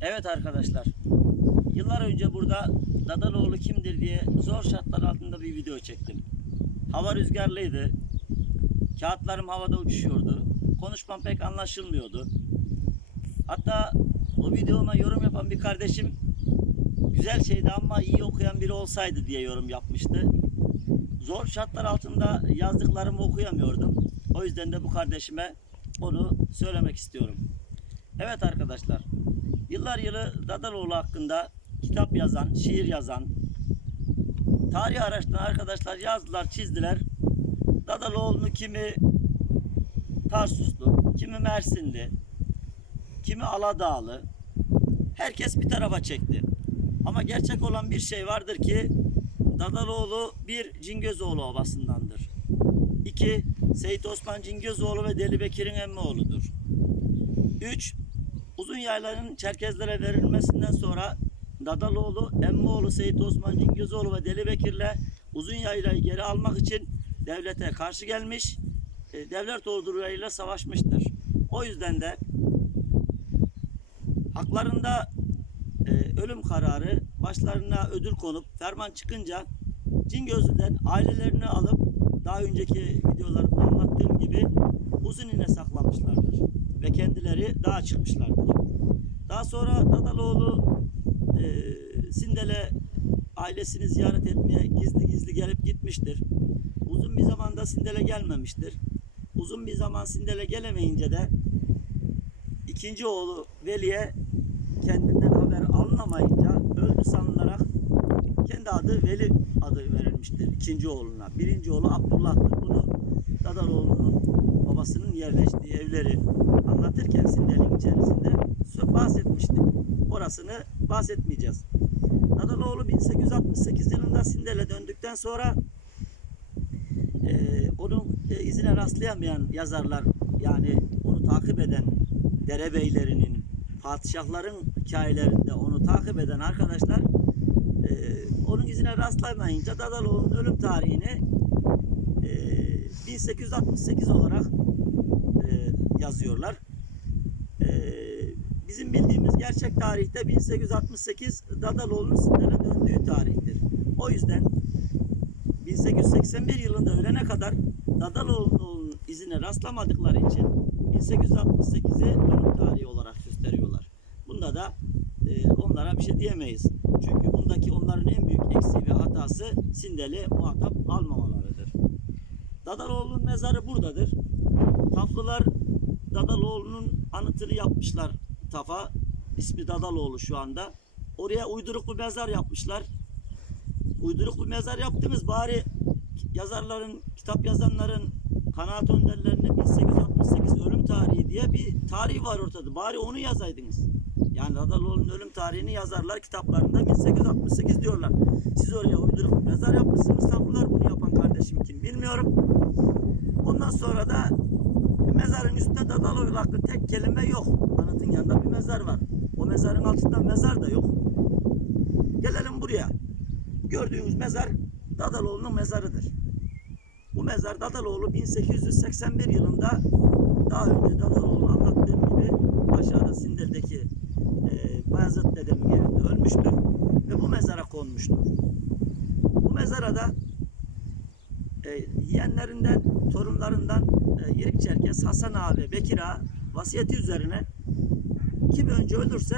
Evet arkadaşlar. Yıllar önce burada Dadaloğlu kimdir diye zor şartlar altında bir video çektim. Hava rüzgarlıydı. Kağıtlarım havada uçuşuyordu. Konuşmam pek anlaşılmıyordu. Hatta o videoma yorum yapan bir kardeşim güzel şeydi ama iyi okuyan biri olsaydı diye yorum yapmıştı. Zor şartlar altında yazdıklarımı okuyamıyordum. O yüzden de bu kardeşime onu söylemek istiyorum. Evet arkadaşlar. Yıllar yılı Dadaloğlu hakkında kitap yazan, şiir yazan, tarih araştıran arkadaşlar yazdılar, çizdiler. Dadaloğlu'nu kimi Tarsuslu, kimi Mersinli, kimi Aladağlı. Herkes bir tarafa çekti. Ama gerçek olan bir şey vardır ki Dadaloğlu bir Cingözoğlu obasındandır. İki, Seyit Osman Cingözoğlu ve Deli Bekir'in emmi oğludur. Üç, Uzun yayların Çerkezlere verilmesinden sonra Dadaloğlu, Emmoğlu, Seyit Osman Cingözoğlu ve Deli Bekir'le Uzun yaylayı geri almak için devlete karşı gelmiş, e, devlet ordularıyla savaşmıştır. O yüzden de haklarında e, ölüm kararı başlarına ödül konup ferman çıkınca Cingözlü'den ailelerini alıp daha önceki videolarımda anlattığım gibi Uzuni'ne saklamışlardır ve kendileri dağa çıkmışlardır. Daha sonra Dadaloğlu e, Sindele ailesini ziyaret etmeye gizli gizli gelip gitmiştir. Uzun bir zamanda Sindele gelmemiştir. Uzun bir zaman Sindele gelemeyince de ikinci oğlu Veli'ye kendinden haber alınamayınca öldü sanılarak kendi adı Veli adı verilmiştir ikinci oğluna. Birinci oğlu Abdullah'tır. Bunu Dadaloğlu'nun babasının yerleştiği evleri anlatırken Sindel'in içerisinde bahsetmiştik. Orasını bahsetmeyeceğiz. Dadaloğlu 1868 yılında Sindel'e döndükten sonra e, onun e, izine rastlayamayan yazarlar yani onu takip eden derebeylerinin, padişahların hikayelerinde onu takip eden arkadaşlar e, onun izine rastlamayınca Dadaloğlu'nun ölüm tarihini e, 1868 olarak e, yazıyorlar. Bizim bildiğimiz gerçek tarihte 1868 Dadaloğlu'nun Sindel'e döndüğü tarihtir. O yüzden 1881 yılında ölene kadar Dadaloğlu'nun izine rastlamadıkları için 1868'i ölüm tarihi olarak gösteriyorlar. Bunda da e, onlara bir şey diyemeyiz. Çünkü bundaki onların en büyük eksiği ve hatası Sindel'i muhatap almamalarıdır. Dadaloğlu'nun mezarı buradadır. Taflılar Dadaloğlu'nun anıtını yapmışlar Tafa. İsmi Dadaloğlu şu anda. Oraya uyduruk bir mezar yapmışlar. Uyduruk bir mezar yaptınız bari yazarların, kitap yazanların kanaat önderlerine 1868 ölüm tarihi diye bir tarih var ortada. Bari onu yazaydınız. Yani Dadaloğlu'nun ölüm tarihini yazarlar kitaplarında 1868 diyorlar. Siz oraya uyduruk bir mezar yapmışsınız. Taflılar bunu yapan kardeşim kim bilmiyorum. Ondan sonra da mezarın üstünde Dadaloğlu hakkında tek kelime yok. Anıtın yanında bir mezar var. O mezarın altında mezar da yok. Gelelim buraya. Bu gördüğünüz mezar Dadaloğlu'nun mezarıdır. Bu mezar Dadaloğlu 1881 yılında daha önce Dadaloğlu'nun anlattığım gibi aşağıda Sindel'deki e, Bayezid dedemin evinde ölmüştür ve bu mezara konmuştur. Bu mezara da e, yeğenlerinden, torunlarından e, Yirik Çerkez, Hasan Ağa ve Bekir Ağa vasiyeti üzerine kim önce ölürse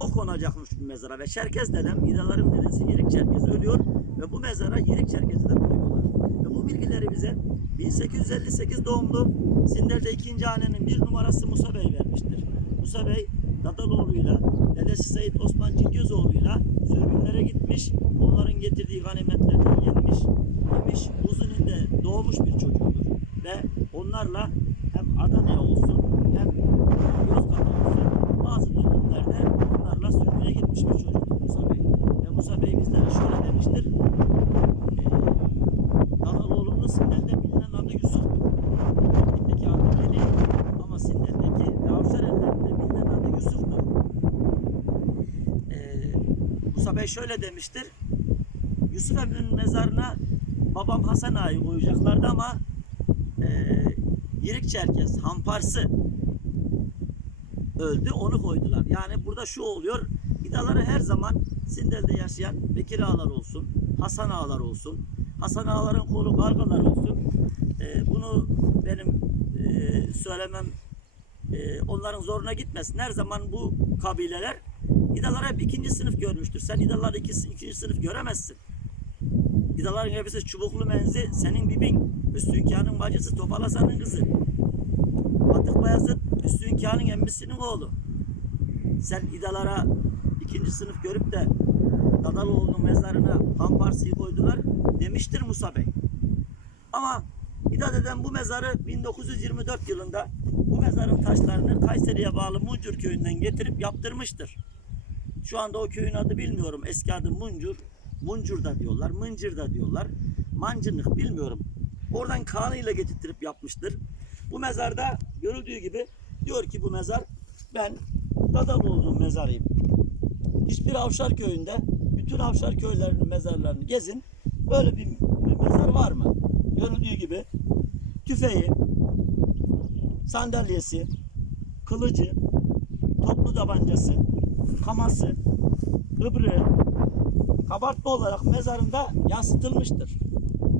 o konacakmış bu mezara ve Çerkez dedem, İdaların dedesi Yirik Çerkez ölüyor ve bu mezara Yirik Çerkez'i de koyuyorlar. Ve bu bilgileri bize 1858 doğumlu Sindel'de ikinci hanenin bir numarası Musa Bey vermiştir. Musa Bey Dadaloğlu'yla dedesi Seyit Osman Cingözoğlu'yla sürgünlere gitmiş, onların getirdiği ganimetlerden yenmiş, yemiş, Uzuni'de doğmuş bir çocuktur. Ve onlarla hem Adana'ya olsun hem Yozgat'a olsun bazı dönemlerde onlarla sürgüne gitmiş bir çocuktur Musa Bey. Ve Musa Bey bizlere şöyle demiştir. Eee Dadaloğlu'nun Sindel'de bilinen adı Yusuf'tur. Teknikteki adı Veli ama Sindel'deki ve Avşareller'de bilinen adı Yusuf'tur. Eee Musa Bey şöyle demiştir. Yusuf Emre'nin mezarına babam Hasan Ağa'yı koyacaklardı ama eee Yirik Çerkez, Hamparsı öldü onu koydular. Yani burada şu oluyor. İdaları her zaman Sindel'de yaşayan Bekir ağalar olsun, Hasan ağalar olsun, Hasan ağaların kolu kargalar olsun. Ee, bunu benim e, söylemem e, onların zoruna gitmesin. Her zaman bu kabileler İdalar hep ikinci sınıf görmüştür. Sen İdalar ikisi, ikinci sınıf göremezsin. İdaların hepsi çubuklu menzi senin bibin. Üstünkârın bacısı Topalasan'ın kızı. Batık Bayazıt Üstünkârın emmisinin oğlu. Sen İdalara ikinci sınıf görüp de Dadaloğlu'nun mezarına Pamparsı'yı koydular demiştir Musa Bey. Ama İda dedem bu mezarı 1924 yılında bu mezarın taşlarını Kayseri'ye bağlı Muncur köyünden getirip yaptırmıştır. Şu anda o köyün adı bilmiyorum. Eski adı Muncur. Muncur da diyorlar. Mıncır diyorlar. Mancınık bilmiyorum. Oradan kanıyla getirttirip yapmıştır. Bu mezarda görüldüğü gibi diyor ki bu mezar ben Dadaloğlu'nun mezarıyım. Hiçbir Avşar köyünde bütün Avşar köylerinin mezarlarını gezin. Böyle bir mezar var mı? Görüldüğü gibi tüfeği, sandalyesi, kılıcı, toplu tabancası, kaması, ıbrığı, kabartma olarak mezarında yansıtılmıştır.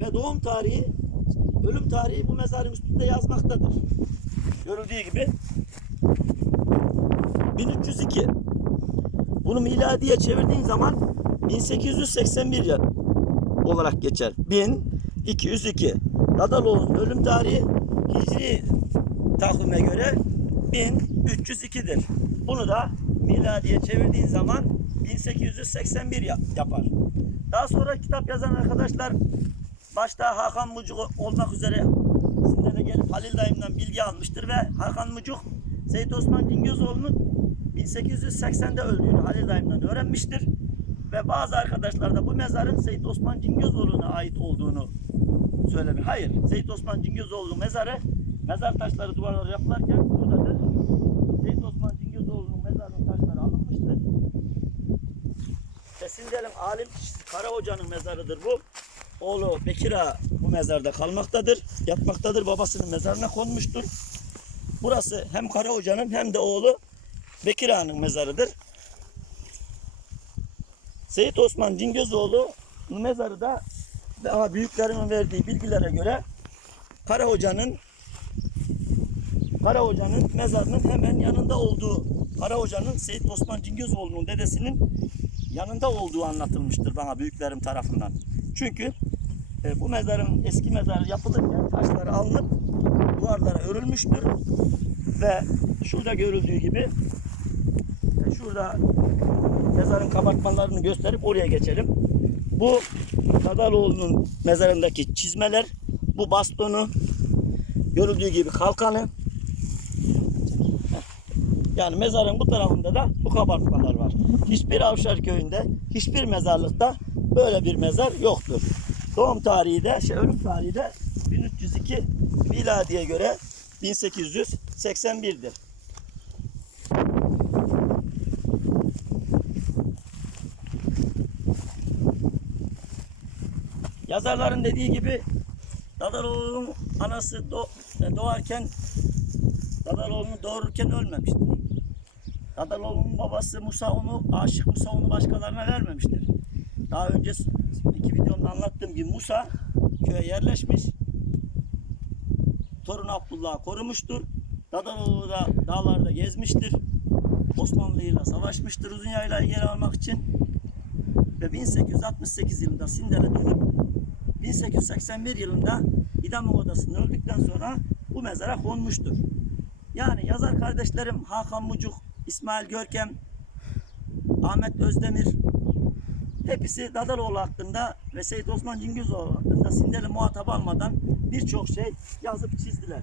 Ve doğum tarihi, ölüm tarihi bu mezarın üstünde yazmaktadır. Görüldüğü gibi 1302. Bunu miladiye çevirdiğin zaman 1881 yıl olarak geçer. 1202. Dadaloğlu'nun ölüm tarihi Hicri takvime göre 1302'dir. Bunu da miladiye çevirdiğin zaman 1881 ya- yapar. Daha sonra kitap yazan arkadaşlar başta Hakan Mucuk olmak üzere Sindel'e gelip Halil dayımdan bilgi almıştır ve Hakan Mucuk Seyit Osman Cingözoğlu'nun 1880'de öldüğünü Halil dayımdan öğrenmiştir. Ve bazı arkadaşlar da bu mezarın Seyit Osman Cingözoğlu'na ait olduğunu söylemiş. Hayır, Seyit Osman Cingözoğlu mezarı mezar taşları duvarları yapılarken buradadır. Seyit Osman Cingözoğlu'nun mezarının taşları alınmıştır. Ve Sindel'in alim kişisi Kara Hoca'nın mezarıdır bu. Oğlu Bekir Ağa bu mezarda kalmaktadır, yatmaktadır. Babasının mezarına konmuştur. Burası hem Kara Hoca'nın hem de oğlu Bekir Ağa'nın mezarıdır. Seyit Osman Cingözoğlu mezarı da daha büyüklerimin verdiği bilgilere göre Kara Hoca'nın Kara Hoca'nın mezarının hemen yanında olduğu Kara Hoca'nın Seyit Osman Cingözoğlu'nun dedesinin yanında olduğu anlatılmıştır bana büyüklerim tarafından. Çünkü e, bu mezarın eski mezarı yapılırken taşları alınıp duvarlara örülmüştür ve şurada görüldüğü gibi şurada mezarın kabartmalarını gösterip oraya geçelim. Bu Dadaloğlu'nun mezarındaki çizmeler, bu bastonu, görüldüğü gibi kalkanı. Yani mezarın bu tarafında da bu kabartmalar var. Hiçbir Avşar köyünde, hiçbir mezarlıkta böyle bir mezar yoktur. Doğum tarihi de, şey, ölüm tarihi de 1302 miladiye göre 1881'dir. Yazarların dediği gibi Dadaloğlu'nun anası do- doğarken Dadaloğlu'nu doğururken ölmemiştir. Dadaloğlu'nun babası Musa onu, aşık Musa onu başkalarına vermemiştir. Daha önce iki videomda anlattığım gibi Musa köye yerleşmiş. Torun Abdullah'ı korumuştur. Dadaloğlu da dağlarda gezmiştir. Osmanlı ile savaşmıştır uzun yaylayı geri almak için. Ve 1868 yılında Sindel'e dönüp 1881 yılında İdam Odası'nda öldükten sonra bu mezara konmuştur. Yani yazar kardeşlerim Hakan Mucuk, İsmail Görkem, Ahmet Özdemir hepsi Dadaloğlu hakkında ve Seyit Osman Cingözoğlu hakkında Sindel'i muhatap almadan birçok şey yazıp çizdiler.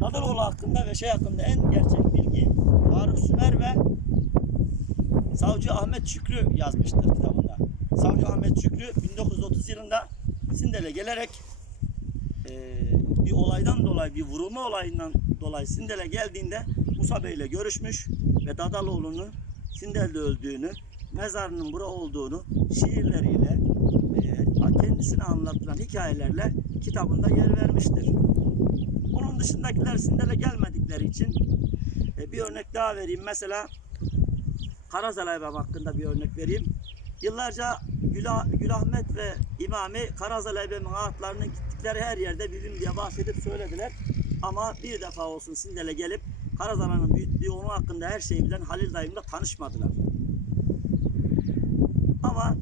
Dadaloğlu hakkında ve şey hakkında en gerçek bilgi Faruk Sümer ve Savcı Ahmet Şükrü yazmıştır kitabında. Savcı Ahmet Şükrü 1930 yılında Sindel'e gelerek eee, bir olaydan dolayı, bir vurulma olayından dolayı Sindel'e geldiğinde Musa Bey ile görüşmüş ve Dadaloğlu'nun Sindel'de öldüğünü, mezarının bura olduğunu şiirleriyle, eee, kendisine anlatılan hikayelerle kitabında yer vermiştir. Bunun dışındakiler Sindel'e gelmedikleri için E, bir örnek daha vereyim. Mesela Karazalay Baba hakkında bir örnek vereyim. Yıllarca Gülah, Gülahmet ve İmami Karazalay Bey'in ağıtlarının gittikleri her yerde bizim diye bahsedip söylediler. Ama bir defa olsun Sindel'e gelip Karazalan'ın büyüklüğü onun hakkında her şeyi bilen Halil dayımla tanışmadılar. Ama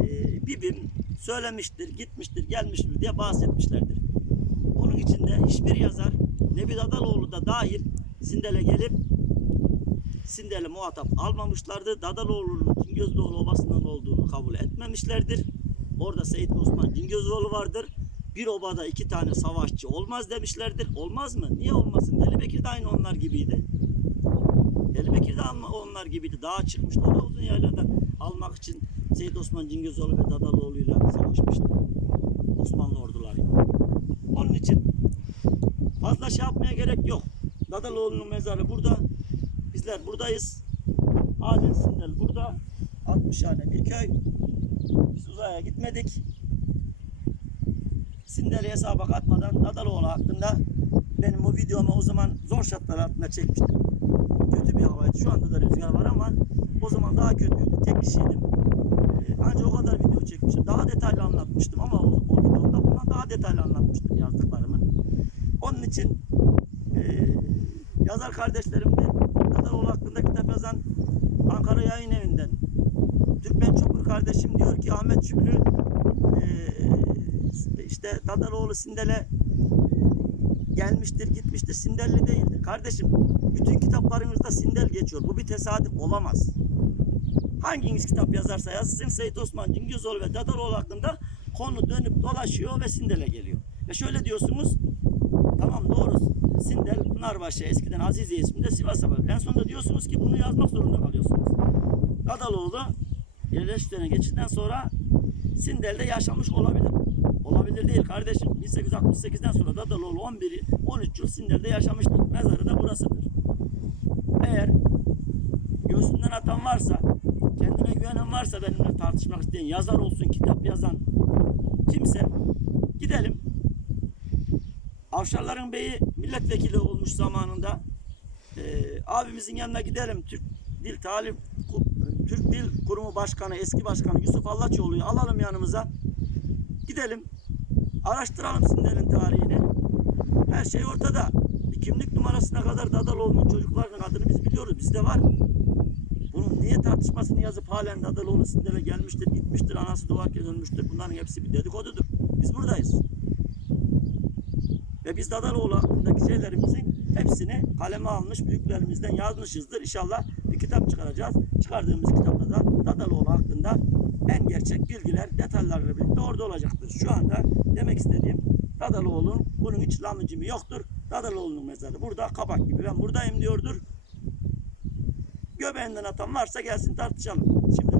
e, Bibim söylemiştir, gitmiştir, gelmiştir diye bahsetmişlerdir. Onun içinde hiçbir yazar Nebi Dadaloğlu da dahil Sindel'e gelip Sindel'e muhatap almamışlardı. Dadaloğlu'nun Cingözlüoğlu obasından olduğunu kabul etmemişlerdir. Orada Seyit Osman Cingözoğlu vardır. Bir obada iki tane savaşçı olmaz demişlerdir. Olmaz mı? Niye olmasın? Deli Bekir de aynı onlar gibiydi. Deli Bekir de onlar gibiydi. Dağa çıkmıştı. O da uzun yaylada almak için Seyit Osman Cingözoğlu ve Dadaloğlu'yla savaşmıştı. Osmanlı orduları. Onun için fazla şey yapmaya gerek yok. Dadaloğlu'nun mezarı burada. Bizler buradayız. Halen Sindel burada. 60 hane bir köy. Biz uzaya gitmedik. Sindel'i hesaba katmadan Dadaloğlu hakkında benim o videomu o zaman zor şartlar altında çekmiştim. Kötü bir havaydı. Şu anda da rüzgar var ama o zaman daha kötüydü. Tek kişiydim. Ee, Ancak o kadar video çekmiştim. Daha detaylı anlatmıştım ama o, o videomda bundan daha detaylı anlatmıştım yazdıklarımı. Onun için e, yazar kardeşlerimden Dadaroğlu hakkında kitap yazan Ankara Yayın Evi'nden Türkmen Çopur kardeşim diyor ki Ahmet Şükrü e, işte Dadaroğlu Sindel'e gelmiştir gitmiştir Sindelli değildir. Kardeşim bütün kitaplarınızda Sindel geçiyor. Bu bir tesadüf olamaz. Hanginiz kitap yazarsa yazsın Seyit Osman Cingözoğlu ve Dadaroğlu hakkında konu dönüp dolaşıyor ve Sindel'e geliyor. Ve şöyle diyorsunuz. Sindel, Pınarbaşı eskiden Aziziye isminde Sivas'a var. En sonunda diyorsunuz ki bunu yazmak zorunda kalıyorsunuz. Dadaloğlu yerleşiklerine geçtikten sonra Sindel'de yaşamış olabilir. Olabilir değil kardeşim. 1868'den sonra Dadaloğlu 11 13 yıl Sindel'de yaşamıştır. Mezarı da burasıdır. Eğer göğsünden atan varsa, kendine güvenen varsa benimle tartışmak isteyen, yazar olsun, kitap yazan kimse gidelim Avşarların Beyi milletvekili olmuş zamanında. Ee, abimizin yanına gidelim. Türk Dil Talim Türk Dil Kurumu Başkanı, eski başkanı Yusuf Allaçoğlu'yu alalım yanımıza. Gidelim. Araştıralım Sindel'in tarihini. Her şey ortada. Kimlik numarasına kadar Dadaloğlu'nun çocuklarının adını biz biliyoruz. Bizde var. Bunun niye tartışmasını yazıp halen Dadaloğlu Sindel'e gelmiştir, gitmiştir, anası doğarken ölmüştür. Bunların hepsi bir dedikodudur. Biz buradayız. Ve biz Dadaloğlu hakkındaki şeylerimizin hepsini kaleme almış büyüklerimizden yazmışızdır. İnşallah bir kitap çıkaracağız. Çıkardığımız kitapta da Dadaloğlu hakkında en gerçek bilgiler detaylarla birlikte orada olacaktır. Şu anda demek istediğim Dadaloğlu'nun bunun hiç lamıcımı yoktur. Dadaloğlu'nun mezarı burada kabak gibi ben buradayım diyordur. Göbeğinden atan varsa gelsin tartışalım. Şimdi